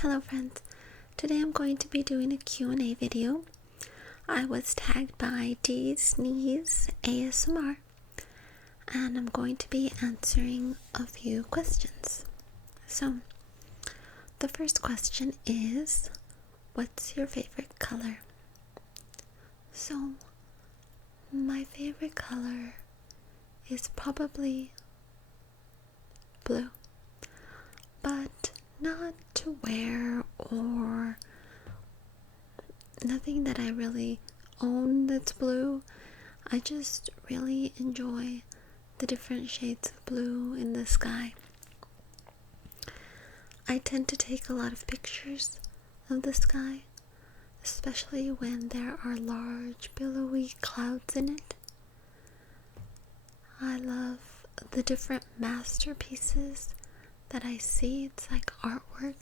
Hello friends, today I'm going to be doing a Q&A video. I was tagged by Deez Kneez ASMR and I'm going to be answering a few questions. So, the first question is, what's your favorite color? So, my favorite color is probably blue, but not to wear or nothing that I really own that's blue. I just really enjoy the different shades of blue in the sky. I tend to take a lot of pictures of the sky, especially when there are large billowy clouds in it. I love the different masterpieces that I see. It's like artwork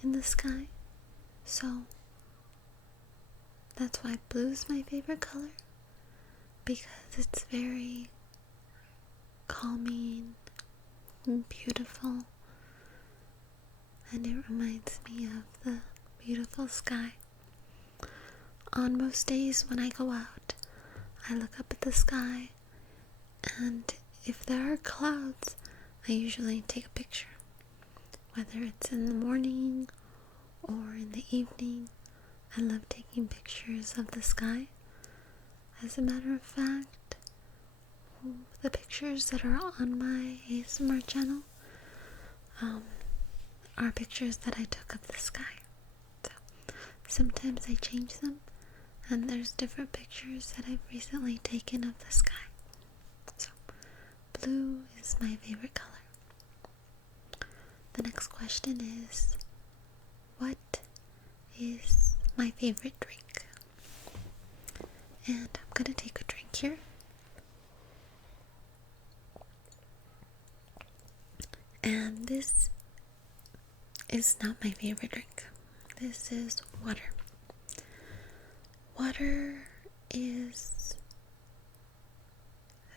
in the sky. So that's why blue is my favorite color, because it's very calming and beautiful, and it reminds me of the beautiful sky. On most days when I go out, I look up at the sky, and if there are clouds, I usually take a picture, whether it's in the morning or in the evening. I love taking pictures of the sky. As a matter of fact, the pictures that are on my ASMR channel are pictures that I took of the sky. So sometimes I change them, and there's different pictures that I've recently taken of the sky. So blue is my favorite color. The next question is, what is my favorite drink? And I'm gonna take a drink here. And this is not my favorite drink. This is water. Water is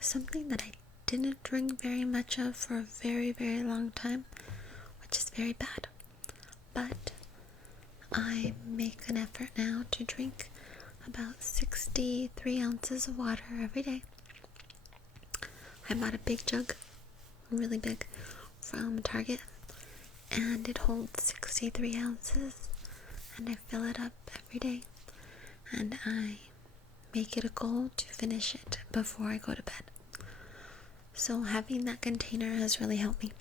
something that I didn't drink very much of for a very, very long time, which is very bad. But I make an effort now to drink about 63 ounces of water every day. I bought a big jug, really big, from Target, and it holds 63 ounces, and I fill it up every day, and I make it a goal to finish it before I go to bed. So having that container has really helped me.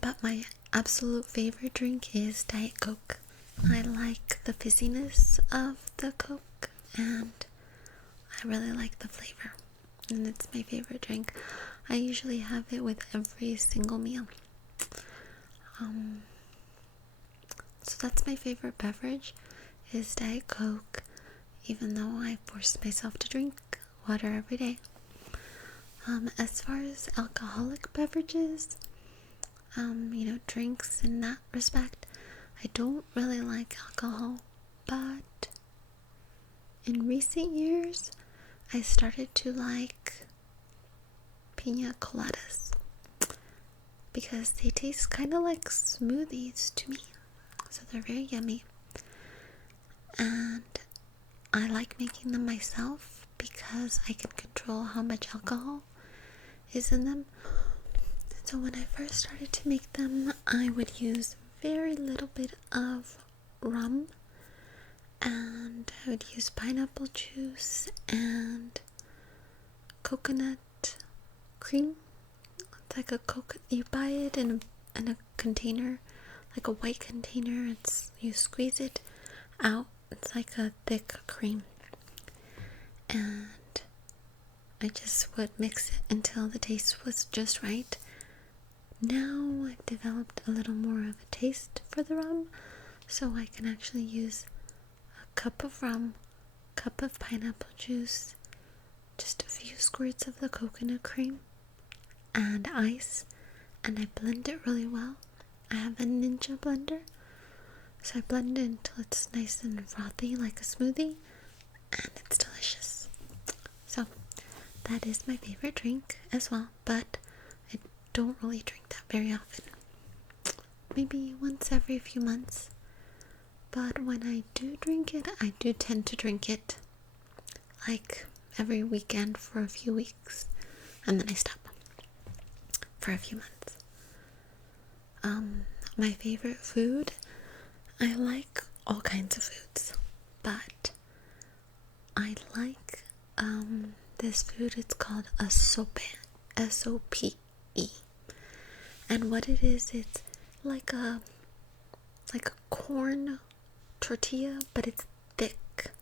But my absolute favorite drink is Diet Coke. I like the fizziness of the Coke, and I really like the flavor, and it's my favorite drink. I usually have it with every single meal. So that's my favorite beverage, is Diet Coke, even though I force myself to drink water every day. As far as alcoholic beverages, drinks in that respect, I don't really like alcohol, but in recent years, I started to like pina coladas because they taste kind of like smoothies to me. So they're very yummy, and I like making them myself because I can control how much alcohol is in them. So when I first started to make them, I would use very little bit of rum, and I would use pineapple juice and coconut cream. It's like a Coke. You buy it in a container, like a white container. You squeeze it out. It's like a thick cream, and I just would mix it until the taste was just right. Now I've developed a little more of a taste for the rum, so I can actually use a cup of rum, cup of pineapple juice, just a few squirts of the coconut cream, and ice, and I blend it really well. I have a Ninja blender, so I blend it until it's nice and frothy like a smoothie, and it's delicious. So that is my favorite drink as well, but I don't really drink that very often. maybe once every few months. But when I do drink it, I do tend to drink it like every weekend for a few weeks, and then I stop for a few months. My favorite food, I like all kinds of foods, but I like this food. It's called a sope, S-O-P-E, and what it is, it's like a corn tortilla, but it's thick,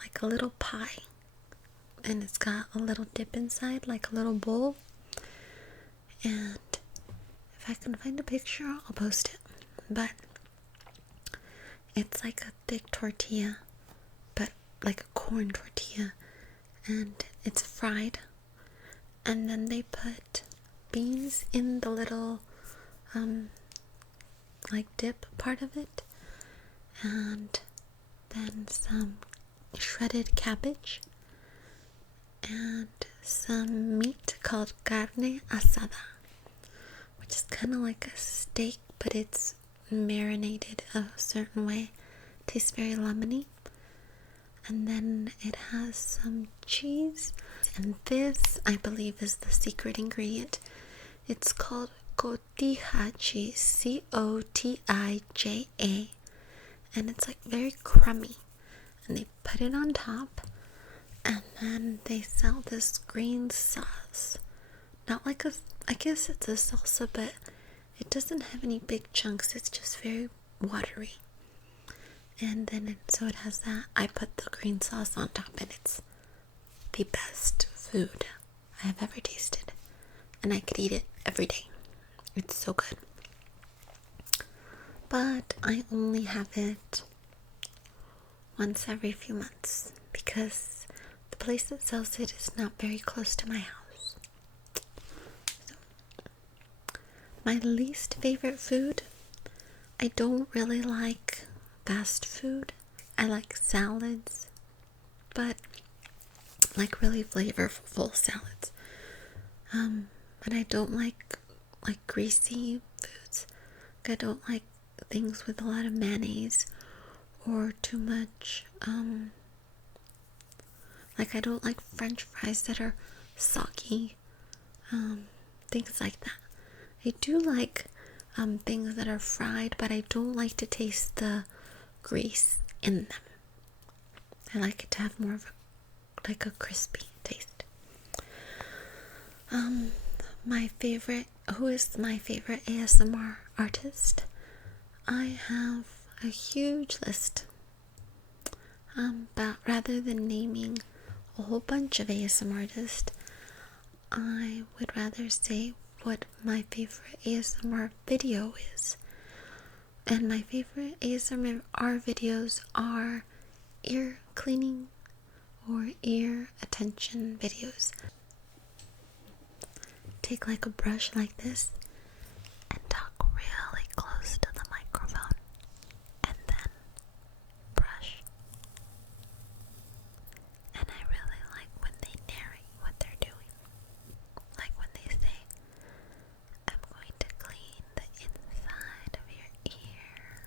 like a little pie, and it's got a little dip inside, like a little bowl. And if I can find a picture, I'll post it. But it's like a thick tortilla, but like a corn tortilla, and it's fried, and then they put beans in the little like dip part of it, and then some shredded cabbage and some meat called carne asada, which is kind of like a steak, but it's marinated a certain way. Tastes very lemony. And then it has some cheese, and this, I believe, is the secret ingredient. It's called cotija cheese, C-O-T-I-J-A, and it's like very crummy, and they put it on top, and then they sell this green sauce, not like I guess it's a salsa, but it doesn't have any big chunks, it's just very watery. And then so it has that. I put the green sauce on top, and it's the best food I have ever tasted, and I could eat it every day. It's so good. But I only have it once every few months because the place that sells it is not very close to my house. So, my least favorite food, I don't really like fast food. I like salads, but like really flavorful salads. But I don't like greasy foods. I don't like things with a lot of mayonnaise or too much. Like I don't like French fries that are soggy. Things like that. I do like things that are fried, but I don't like to taste the grease in them. I like it to have more of a crispy taste. Who is my favorite ASMR artist? I have a huge list. But rather than naming a whole bunch of ASMR artists, I would rather say what my favorite ASMR video is. And my favorite ASMR videos are ear cleaning or ear attention videos. Take like a brush like this and talk really close to the microphone, and then brush. And I really like when they narrate what they're doing. Like when they say, I'm going to clean the inside of your ear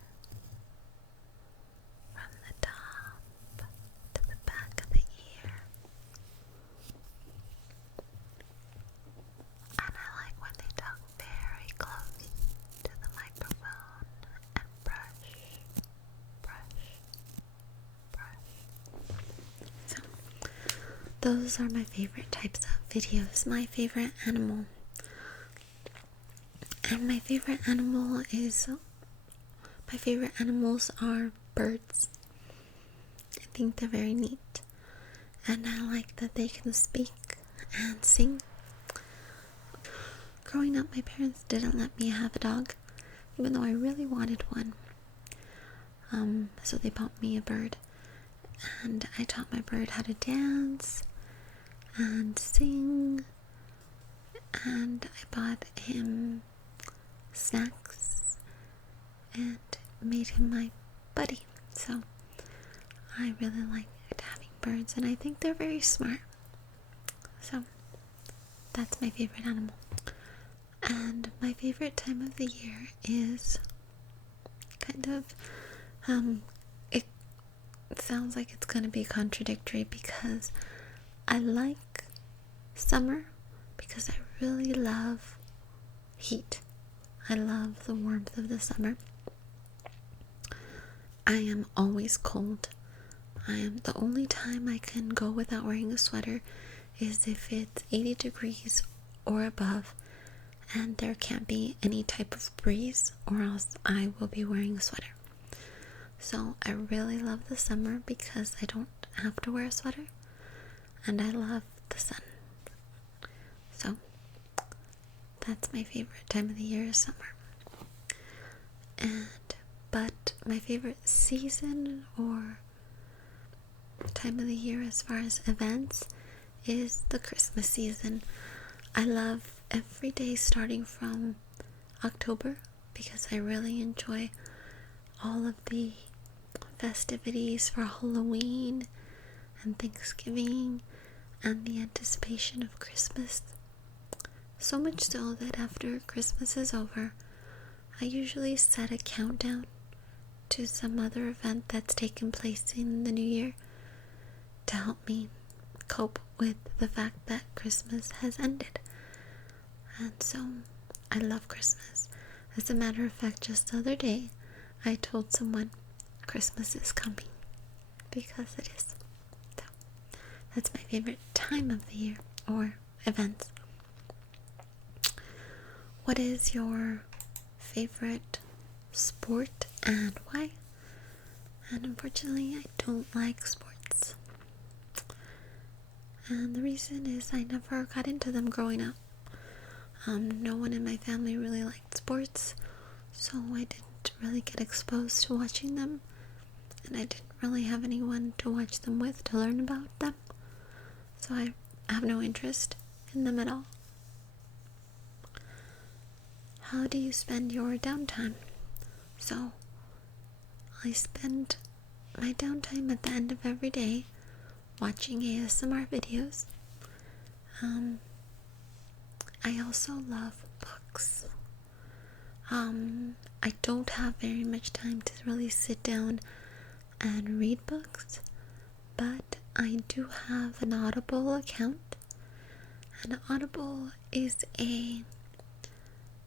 from the top to the back of the ear. And I like when they talk very close to the microphone and brush. So, those are my favorite types of videos. My favorite animal. And my favorite animals are birds. I think they're very neat. And I like that they can speak and sing. Growing up, my parents didn't let me have a dog, even though I really wanted one. So they bought me a bird, and I taught my bird how to dance and sing, and I bought him snacks and made him my buddy. So I really liked having birds, and I think they're very smart. So that's my favorite animal. And my favorite time of the year is kind of, it sounds like it's going to be contradictory because I like summer because I really love heat. I love the warmth of the summer. I am always cold. The only time I can go without wearing a sweater is if it's 80 degrees or above and there can't be any type of breeze, or else I will be wearing a sweater. So I really love the summer because I don't have to wear a sweater, and I love the sun. So that's my favorite time of the year is summer. But my favorite season or time of the year as far as events is the Christmas season. I love every day starting from October because I really enjoy all of the festivities for Halloween and Thanksgiving and the anticipation of Christmas. So much so that after Christmas is over, I usually set a countdown to some other event that's taken place in the new year to help me cope with the fact that Christmas has ended. And so I love Christmas. As a matter of fact, just the other day I told someone Christmas is coming, because it is. So that's my favorite time of the year or events. What is your favorite sport and why? And unfortunately, I don't like sports. And the reason is I never got into them growing up. No one in my family really liked sports, so I didn't really get exposed to watching them, and I didn't really have anyone to watch them with to learn about them, so I have no interest in them at all. How do you spend your downtime? So, I spend my downtime at the end of every day watching ASMR videos. I also love books. I don't have very much time to really sit down and read books, but I do have an Audible account, and Audible is a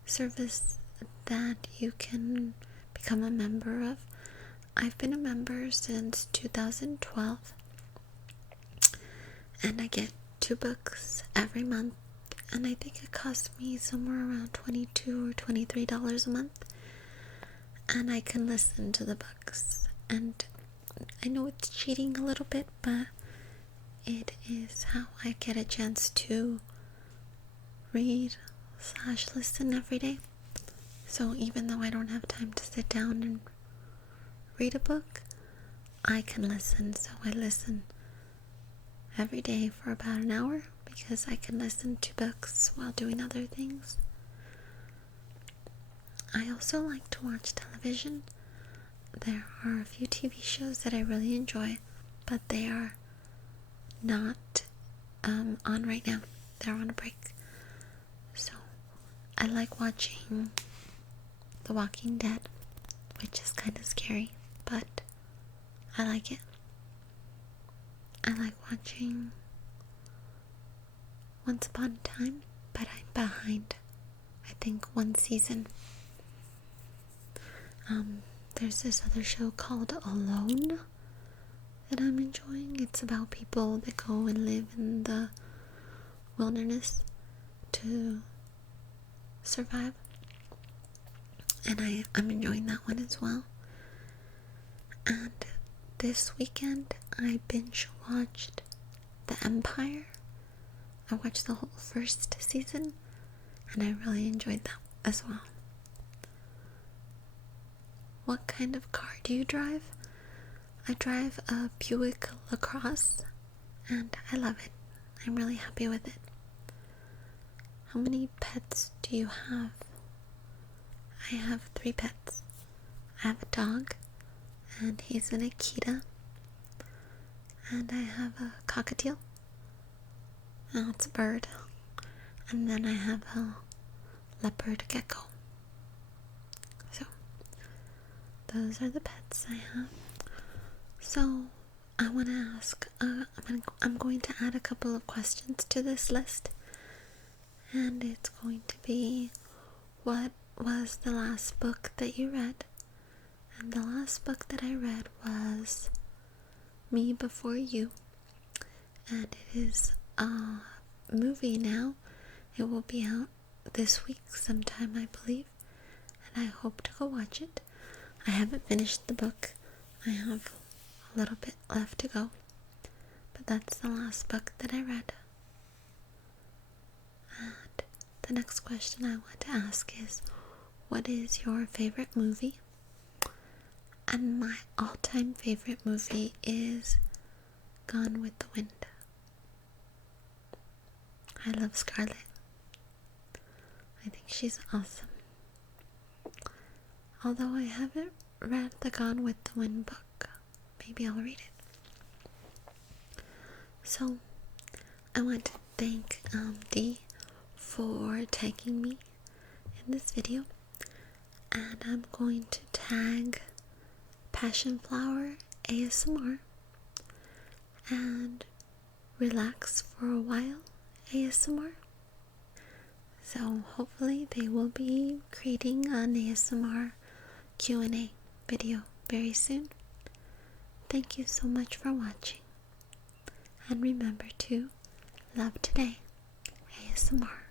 service that you can become a member of. I've been a member since 2012, and I get 2 books every month, and I think it costs me somewhere around $22 or $23 a month, and I can listen to the books. And I know it's cheating a little bit, but it is how I get a chance to read/listen every day. So even though I don't have time to sit down and read a book, I can listen. So I listen every day for about an hour because I can listen to books while doing other things. I also like to watch television. There are a few TV shows that I really enjoy, but they are not on right now. They're on a break. So I like watching The Walking Dead, which is kind of scary, but I like it. I like watching Once Upon a Time, but I'm behind, I think, 1 season. There's this other show called Alone that I'm enjoying. It's about people that go and live in the wilderness to survive, and I'm enjoying that one as well. And this weekend I binge watched The Empire. I watched the whole 1st season, and I really enjoyed that as well. What kind of car do you drive? I drive a Buick LaCrosse, and I love it. I'm really happy with it. How many pets do you have? I have 3 pets. I have a dog, and he's an Akita. And I have a cockatiel. Oh, it's a bird. And then I have a leopard gecko. So those are the pets I have. So I want to ask, I'm going to add a couple of questions to this list, and it's going to be, what was the last book that you read? And the last book that I read was Me Before You, and it is a movie now. It will be out this week sometime, I believe, and I hope to go watch it. I haven't finished the book. I have a little bit left to go, but that's the last book that I read. And the next question I want to ask is, what is your favorite movie? And my all-time favorite movie is Gone with the Wind. I love Scarlett. I think she's awesome. Although I haven't read the Gone with the Wind book, maybe I'll read it. So, I want to thank Dee for tagging me in this video, and I'm going to tag PassionFlower ASMR and Relax for a While ASMR. So hopefully they will be creating an ASMR Q&A video very soon. Thank you so much for watching, and remember to love today ASMR.